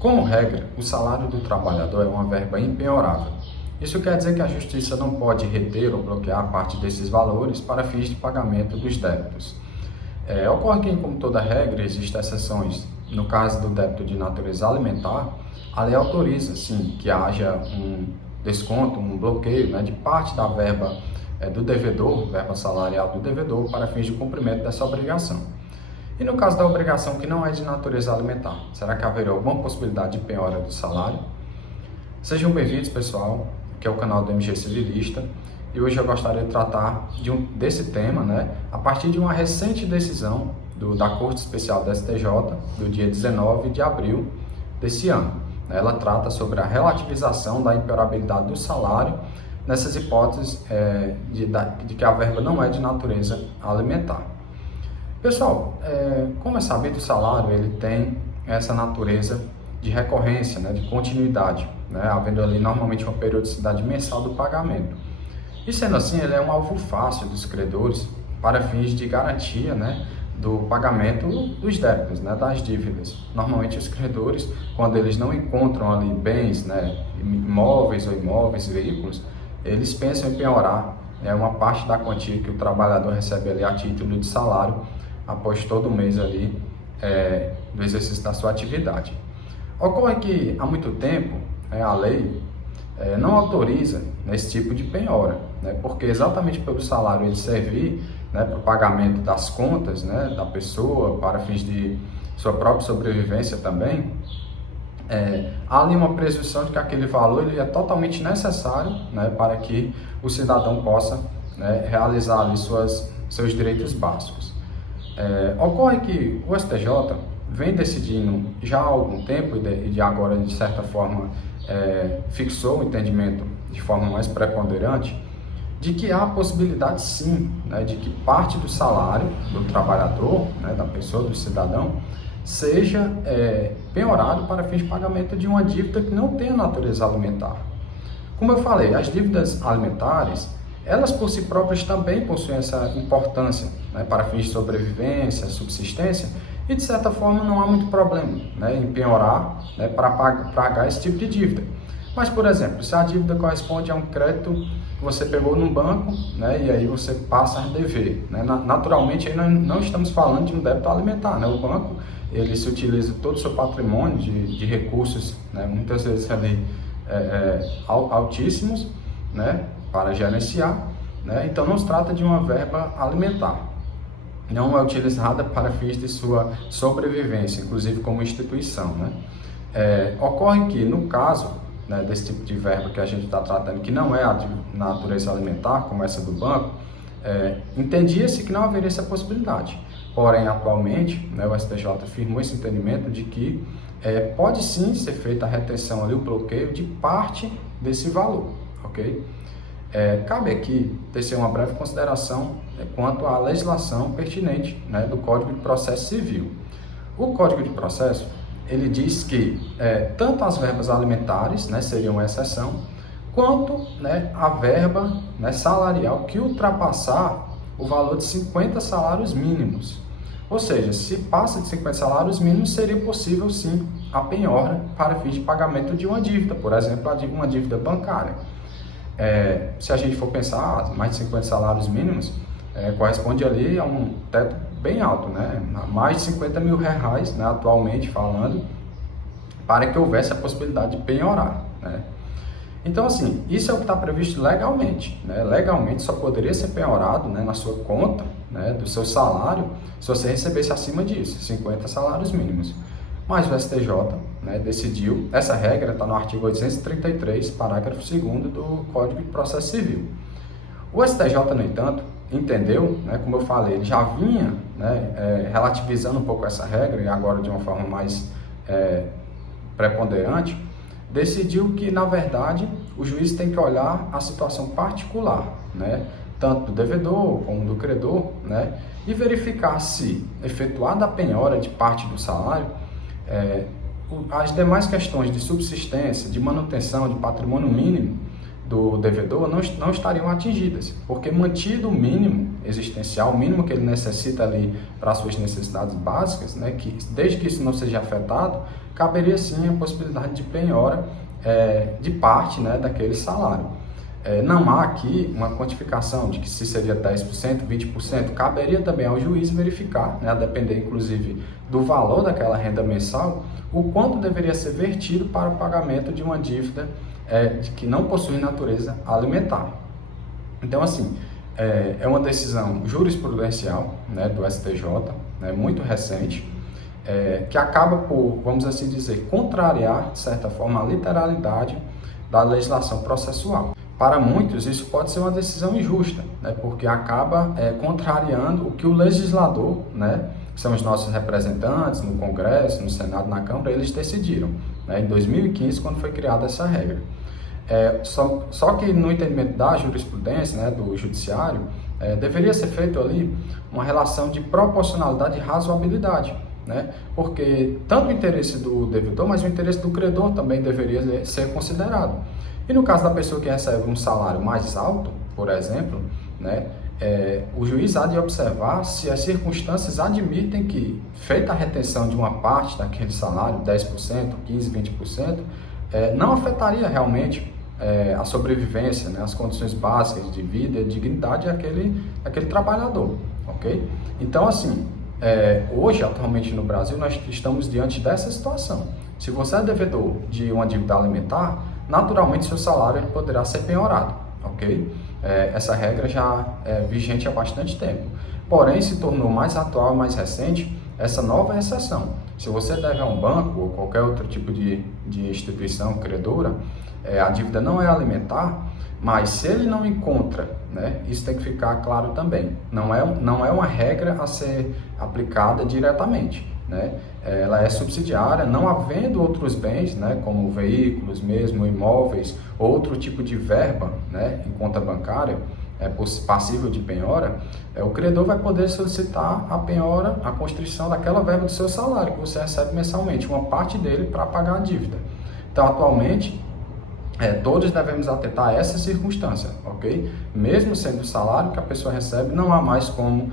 Como regra, o salário do trabalhador é uma verba impenhorável. Isso quer dizer que a Justiça não pode reter ou bloquear parte desses valores para fins de pagamento dos débitos. Ocorre que, como toda regra, existem exceções. No caso do débito de natureza alimentar, a lei autoriza, sim, que haja um desconto, um bloqueio, né, de parte da verba do devedor, verba salarial do devedor, para fins de cumprimento dessa obrigação. E no caso da obrigação que não é de natureza alimentar, será que haverá alguma possibilidade de penhora do salário? Sejam bem-vindos, pessoal, que é o canal do MG Civilista, e hoje eu gostaria de tratar desse tema, né, a partir de uma recente decisão da Corte Especial do STJ, do dia 19 de abril desse ano. Ela trata sobre a relativização da impenhorabilidade do salário nessas hipóteses de que a verba não é de natureza alimentar. Pessoal, como é sabido, o salário ele tem essa natureza de recorrência, né, de continuidade, né, havendo ali normalmente uma periodicidade mensal do pagamento. E sendo assim, ele é um alvo fácil dos credores para fins de garantia, né, do pagamento dos débitos, né, das dívidas. Normalmente os credores, quando eles não encontram ali bens, né, imóveis ou imóveis, veículos, eles pensam em penhorar uma parte da quantia que o trabalhador recebe ali a título de salário após todo mês ali do exercício da sua atividade. Ocorre que há muito tempo a lei não autoriza esse tipo de penhora, né, porque exatamente pelo salário ele servir, né, para o pagamento das contas, né, da pessoa, para fins de sua própria sobrevivência também, há ali uma presunção de que aquele valor ele é totalmente necessário, né, para que o cidadão possa, né, realizar ali seus direitos básicos. Ocorre que o STJ vem decidindo já há algum tempo e de agora, de certa forma, fixou o entendimento de forma mais preponderante de que há a possibilidade, sim, né, de que parte do salário do trabalhador, né, da pessoa, do cidadão, seja penhorado para fins de pagamento de uma dívida que não tenha natureza alimentar. Como eu falei, as dívidas alimentares, elas por si próprias também possuem essa importância, né, para fins de sobrevivência, subsistência, e de certa forma não há muito problema, né, em penhorar, né, para pagar esse tipo de dívida. Mas, por exemplo, se a dívida corresponde a um crédito que você pegou no banco, né, e aí você passa a dever, né, naturalmente aí nós não estamos falando de um débito alimentar, né, o banco ele se utiliza todo o seu patrimônio de recursos, né, muitas vezes ali altíssimos, né, para gerenciar, né, então não se trata de uma verba alimentar. Não é utilizada para fins de sua sobrevivência, inclusive como instituição, né? Ocorre que, no caso, né, desse tipo de verba que a gente está tratando, que não é a de natureza alimentar, como essa do banco, entendia-se que não haveria essa possibilidade. Porém, atualmente, né, o STJ firmou esse entendimento de que pode sim ser feita a retenção ali, o bloqueio de parte desse valor, ok? Cabe aqui tecer uma breve consideração quanto à legislação pertinente, né, do Código de Processo Civil. O Código de Processo, ele diz que tanto as verbas alimentares, né, seriam uma exceção, quanto, né, a verba, né, salarial que ultrapassar o valor de 50 salários mínimos. Ou seja, se passa de 50 salários mínimos, seria possível sim a penhora para fins de pagamento de uma dívida, por exemplo, uma dívida bancária. Se a gente for pensar, mais de 50 salários mínimos corresponde ali a um teto bem alto, né? Mais de 50 mil reais, né, atualmente falando, para que houvesse a possibilidade de penhorar, né? Então, assim, isso é o que está previsto legalmente, né? Legalmente só poderia ser penhorado, né, na sua conta, né, do seu salário, se você recebesse acima disso, 50 salários mínimos. Mas o STJ, né, decidiu, essa regra está no artigo 833, parágrafo 2º do Código de Processo Civil. O STJ, no entanto, entendeu, né, como eu falei, ele já vinha, né, relativizando um pouco essa regra, e agora de uma forma mais preponderante, decidiu que, na verdade, o juiz tem que olhar a situação particular, né, tanto do devedor como do credor, né, e verificar se, efetuada a penhora de parte do salário, as demais questões de subsistência, de manutenção, de patrimônio mínimo, do devedor não estariam atingidas, porque mantido o mínimo existencial, o mínimo que ele necessita ali para suas necessidades básicas, né, que desde que isso não seja afetado, caberia sim a possibilidade de penhora de parte, né, daquele salário. Não há aqui uma quantificação de que se seria 10%, 20%, caberia também ao juiz verificar, né, a depender inclusive do valor daquela renda mensal, o quanto deveria ser vertido para o pagamento de uma dívida que não possui natureza alimentar. Então, assim, é uma decisão jurisprudencial, né, do STJ, né, muito recente, que acaba por, vamos assim dizer, contrariar, de certa forma, a literalidade da legislação processual. Para muitos, isso pode ser uma decisão injusta, né, porque acaba contrariando o que o legislador, né, que são os nossos representantes no Congresso, no Senado, na Câmara, eles decidiram, né, em 2015, quando foi criada essa regra. Só que no entendimento da jurisprudência, né, do judiciário, deveria ser feito ali uma relação de proporcionalidade e razoabilidade, né, porque tanto o interesse do devedor, mas o interesse do credor também deveria ser considerado. E no caso da pessoa que recebe um salário mais alto, por exemplo, né, o juiz há de observar se as circunstâncias admitem que, feita a retenção de uma parte daquele salário, 10%, 15%, 20%, não afetaria realmente a sobrevivência, né, as condições básicas de vida e dignidade daquele trabalhador, ok? Então, assim, hoje, atualmente no Brasil, nós estamos diante dessa situação. Se você é devedor de uma dívida alimentar, naturalmente seu salário poderá ser penhorado, ok? Essa regra já é vigente há bastante tempo. Porém, se tornou mais atual, mais recente, essa nova exceção. Se você deve a um banco ou qualquer outro tipo de instituição credora, a dívida não é alimentar, mas se ele não encontra, né, isso tem que ficar claro também, não é uma regra a ser aplicada diretamente, né? Ela é subsidiária, não havendo outros bens, né, como veículos mesmo, imóveis, outro tipo de verba, né, em conta bancária, passível de penhora, o credor vai poder solicitar a penhora, a constrição daquela verba do seu salário que você recebe mensalmente, uma parte dele para pagar a dívida. Então, atualmente, todos devemos atentar a essa circunstância, ok? Mesmo sendo o salário que a pessoa recebe, não há mais como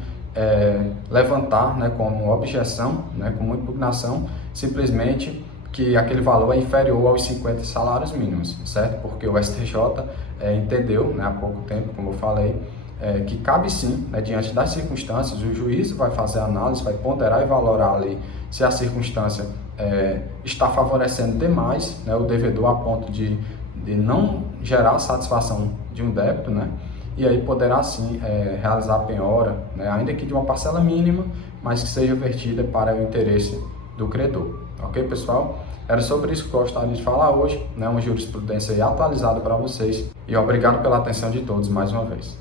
levantar, né, como objeção, né, como impugnação, simplesmente que aquele valor é inferior aos 50 salários mínimos, certo? Porque o STJ entendeu, né, há pouco tempo, como eu falei, que cabe sim, né, diante das circunstâncias, o juiz vai fazer a análise, vai ponderar e valorar ali se a circunstância está favorecendo demais, né, o devedor a ponto de não gerar satisfação de um débito, né? E aí poderá sim realizar a penhora, né, ainda que de uma parcela mínima, mas que seja vertida para o interesse do credor. Ok, pessoal? Era sobre isso que eu gostaria de falar hoje, né, uma jurisprudência atualizada para vocês. E obrigado pela atenção de todos mais uma vez.